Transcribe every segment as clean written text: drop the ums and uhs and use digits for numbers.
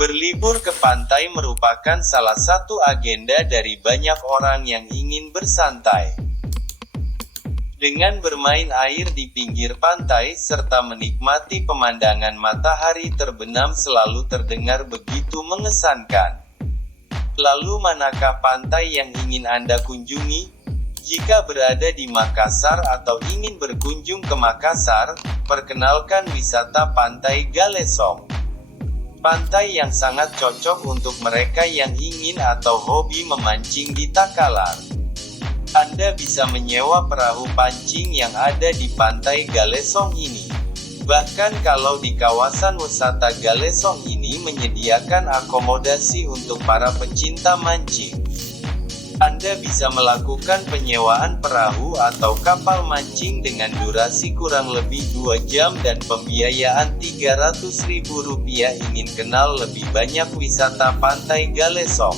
Berlibur ke pantai merupakan salah satu agenda dari banyak orang yang ingin bersantai. Dengan bermain air di pinggir pantai serta menikmati pemandangan matahari terbenam selalu terdengar begitu mengesankan. Lalu manakah pantai yang ingin Anda kunjungi? Jika berada di Makassar atau ingin berkunjung ke Makassar, perkenalkan wisata Pantai Galesong. Pantai yang sangat cocok untuk mereka yang ingin atau hobi memancing di Takalar. Anda bisa menyewa perahu pancing yang ada di Pantai Galesong ini. Bahkan kalau di kawasan wisata Galesong ini menyediakan akomodasi untuk para pecinta mancing. Anda bisa melakukan penyewaan perahu atau kapal mancing dengan durasi kurang lebih 2 jam dan pembiayaan Rp300.000. Ingin kenal lebih banyak wisata Pantai Galesong?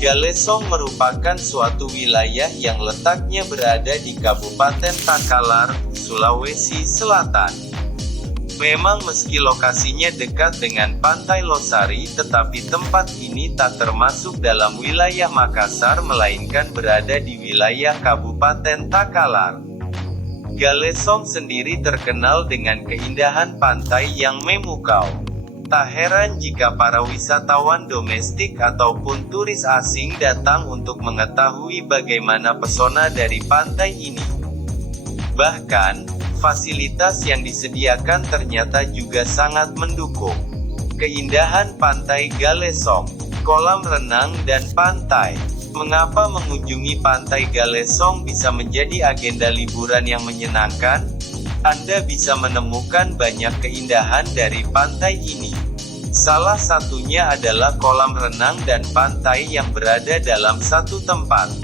Galesong merupakan suatu wilayah yang letaknya berada di Kabupaten Takalar, Sulawesi Selatan. Memang meski lokasinya dekat dengan Pantai Losari, tetapi tempat ini tak termasuk dalam wilayah Makassar melainkan berada di wilayah Kabupaten Takalar. Galesong sendiri terkenal dengan keindahan pantai yang memukau. Tak heran jika para wisatawan domestik ataupun turis asing datang untuk mengetahui bagaimana pesona dari pantai ini. Bahkan, fasilitas yang disediakan ternyata juga sangat mendukung. Keindahan Pantai Galesong, kolam renang dan pantai. Mengapa mengunjungi Pantai Galesong bisa menjadi agenda liburan yang menyenangkan? Anda bisa menemukan banyak keindahan dari pantai ini. Salah satunya adalah kolam renang dan pantai yang berada dalam satu tempat.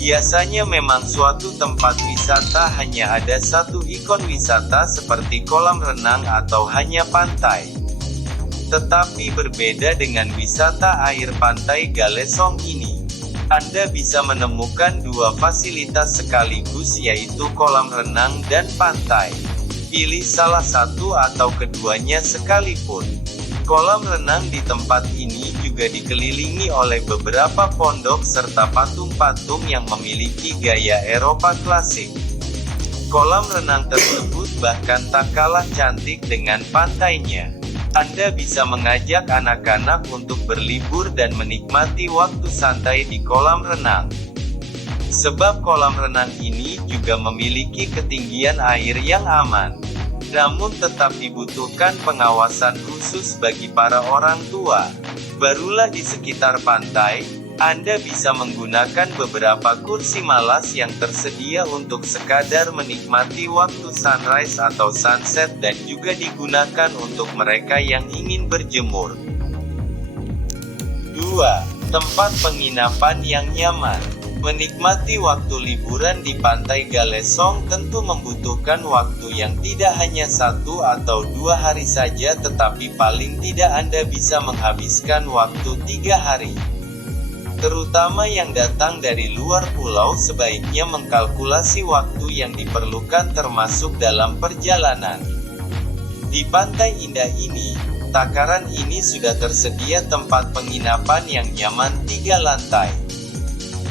Biasanya memang suatu tempat wisata hanya ada satu ikon wisata seperti kolam renang atau hanya pantai. Tetapi berbeda dengan wisata air Pantai Galesong ini. Anda bisa menemukan dua fasilitas sekaligus yaitu kolam renang dan pantai. Pilih salah satu atau keduanya sekalipun. Kolam renang di tempat ini juga dikelilingi oleh beberapa pondok serta patung-patung yang memiliki gaya Eropa klasik. Kolam renang tersebut bahkan tak kalah cantik dengan pantainya. Anda bisa mengajak anak-anak untuk berlibur dan menikmati waktu santai di kolam renang. Sebab kolam renang ini juga memiliki ketinggian air yang aman. Namun tetap dibutuhkan pengawasan khusus bagi para orang tua. Barulah di sekitar pantai, Anda bisa menggunakan beberapa kursi malas yang tersedia untuk sekadar menikmati waktu sunrise atau sunset dan juga digunakan untuk mereka yang ingin berjemur. 2. Tempat penginapan yang nyaman. Menikmati waktu liburan di Pantai Galesong tentu membutuhkan waktu yang tidak hanya 1 atau 2 hari saja tetapi paling tidak Anda bisa menghabiskan waktu 3 hari. Terutama yang datang dari luar pulau sebaiknya mengkalkulasi waktu yang diperlukan termasuk dalam perjalanan. Di pantai indah ini, takaran ini sudah tersedia tempat penginapan yang nyaman 3 lantai.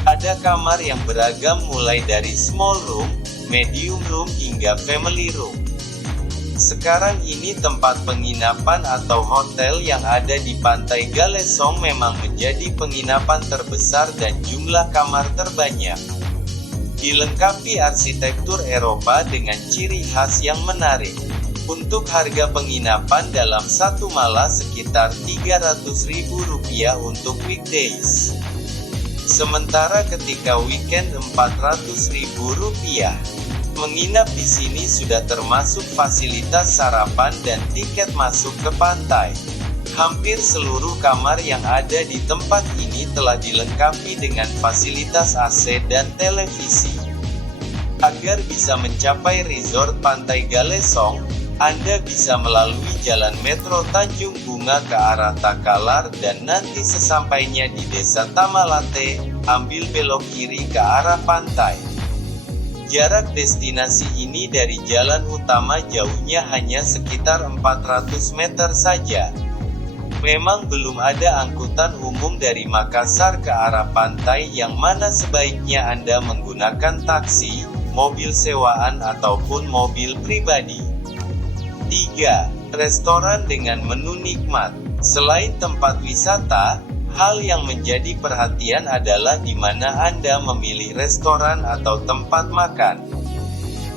Ada kamar yang beragam mulai dari small room, medium room hingga family room. Sekarang ini tempat penginapan atau hotel yang ada di Pantai Galesong memang menjadi penginapan terbesar dan jumlah kamar terbanyak. Dilengkapi arsitektur Eropa dengan ciri khas yang menarik. Untuk harga penginapan dalam satu malam sekitar Rp300.000 untuk weekdays. Sementara ketika weekend Rp400.000. Menginap di sini sudah termasuk fasilitas sarapan dan tiket masuk ke pantai. Hampir seluruh kamar yang ada di tempat ini telah dilengkapi dengan fasilitas AC dan televisi. Agar bisa mencapai resort Pantai Galesong, Anda bisa melalui jalan Metro Tanjung Bunga ke arah Takalar dan nanti sesampainya di Desa Tamalate, ambil belok kiri ke arah pantai. Jarak destinasi ini dari jalan utama jauhnya hanya sekitar 400 meter saja. Memang belum ada angkutan umum dari Makassar ke arah pantai, yang mana sebaiknya Anda menggunakan taksi, mobil sewaan ataupun mobil pribadi. 3. Restoran dengan menu nikmat. Selain tempat wisata, hal yang menjadi perhatian adalah di mana Anda memilih restoran atau tempat makan.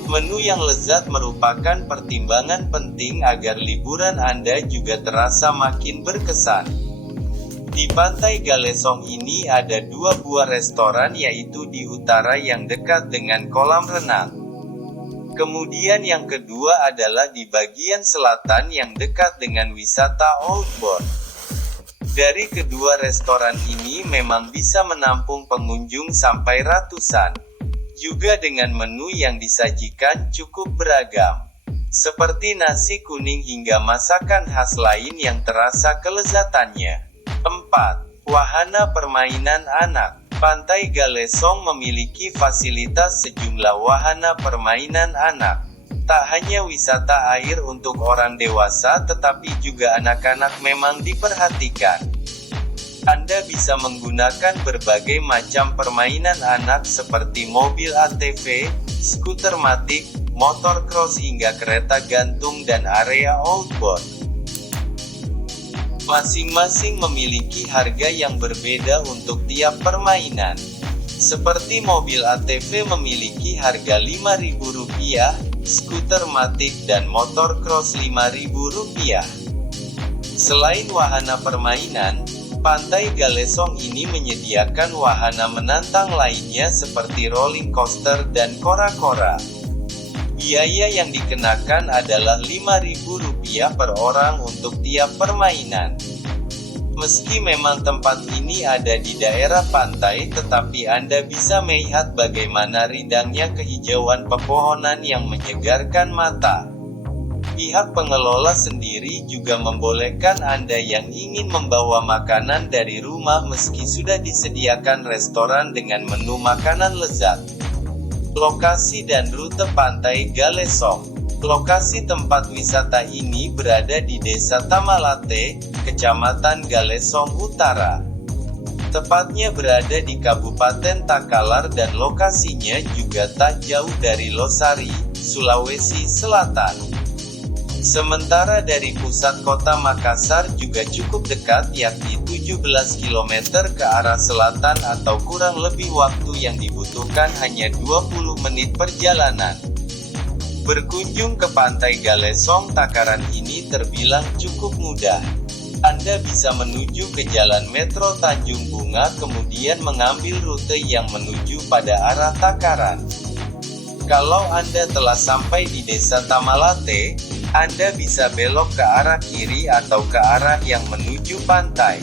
Menu yang lezat merupakan pertimbangan penting agar liburan Anda juga terasa makin berkesan. Di Pantai Galesong ini ada 2 buah restoran, yaitu di utara yang dekat dengan kolam renang. Kemudian yang kedua adalah di bagian selatan yang dekat dengan wisata outboard. Dari kedua restoran ini memang bisa menampung pengunjung sampai ratusan. Juga dengan menu yang disajikan cukup beragam, seperti nasi kuning hingga masakan khas lain yang terasa kelezatannya. 4. Wahana permainan anak. Pantai Galesong memiliki fasilitas sejumlah wahana permainan anak. Tak hanya wisata air untuk orang dewasa, tetapi juga anak-anak memang diperhatikan. Anda bisa menggunakan berbagai macam permainan anak seperti mobil ATV, skuter matic, motor cross hingga kereta gantung dan area outboard. Masing-masing memiliki harga yang berbeda untuk tiap permainan. Seperti mobil ATV memiliki harga Rp5.000, skuter matic dan motor cross Rp5.000. Selain wahana permainan, Pantai Galesong ini menyediakan wahana menantang lainnya seperti rolling coaster dan kora-kora. Biaya yang dikenakan adalah Rp5.000 per orang untuk tiap permainan. Meski memang tempat ini ada di daerah pantai, tetapi Anda bisa melihat bagaimana rindangnya kehijauan pepohonan yang menyegarkan mata. Pihak pengelola sendiri juga membolehkan Anda yang ingin membawa makanan dari rumah meski sudah disediakan restoran dengan menu makanan lezat. Lokasi dan rute Pantai Galesong. Lokasi tempat wisata ini berada di Desa Tamalate, Kecamatan Galesong Utara. Tepatnya berada di Kabupaten Takalar dan lokasinya juga tak jauh dari Losari, Sulawesi Selatan. Sementara dari pusat kota Makassar juga cukup dekat, yakni 17 km ke arah selatan atau kurang lebih waktu yang dibutuhkan hanya 20 menit perjalanan. Berkunjung ke Pantai Galesong Takaran ini terbilang cukup mudah. Anda bisa menuju ke Jalan Metro Tanjung Bunga kemudian mengambil rute yang menuju pada arah Takaran. Kalau Anda telah sampai di Desa Tamalate, Anda bisa belok ke arah kiri atau ke arah yang menuju pantai.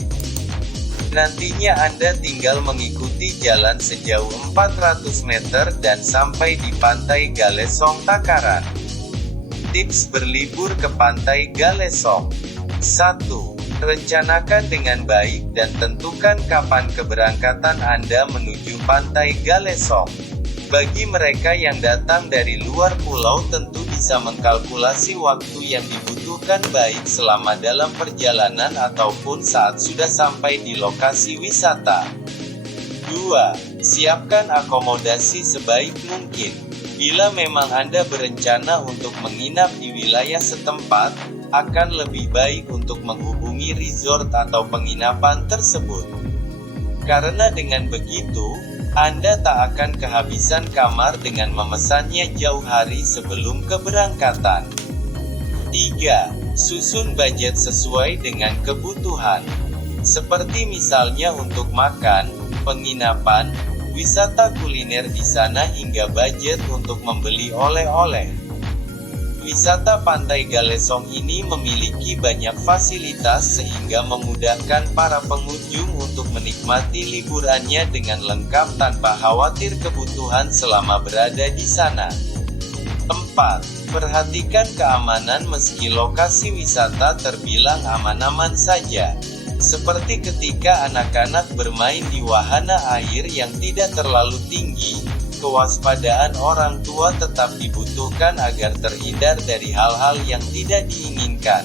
Nantinya Anda tinggal mengikuti jalan sejauh 400 meter dan sampai di Pantai Galesong Takaran. Tips berlibur ke Pantai Galesong. 1. Rencanakan dengan baik dan tentukan kapan keberangkatan Anda menuju Pantai Galesong. Bagi mereka yang datang dari luar pulau tentu bisa mengkalkulasi waktu yang dibutuhkan baik selama dalam perjalanan ataupun saat sudah sampai di lokasi wisata. 2. Siapkan akomodasi sebaik mungkin. Bila memang Anda berencana untuk menginap di wilayah setempat, akan lebih baik untuk menghubungi resort atau penginapan tersebut. Karena dengan begitu, Anda tak akan kehabisan kamar dengan memesannya jauh hari sebelum keberangkatan. 3. Susun budget sesuai dengan kebutuhan. Seperti misalnya untuk makan, penginapan, wisata kuliner di sana hingga budget untuk membeli oleh-oleh. Wisata Pantai Galesong ini memiliki banyak fasilitas sehingga memudahkan para pengunjung untuk menikmati liburannya dengan lengkap tanpa khawatir kebutuhan selama berada di sana. 4. Perhatikan keamanan meski lokasi wisata terbilang aman-aman saja. Seperti ketika anak-anak bermain di wahana air yang tidak terlalu tinggi, kewaspadaan orang tua tetap dibutuhkan agar terhindar dari hal-hal yang tidak diinginkan.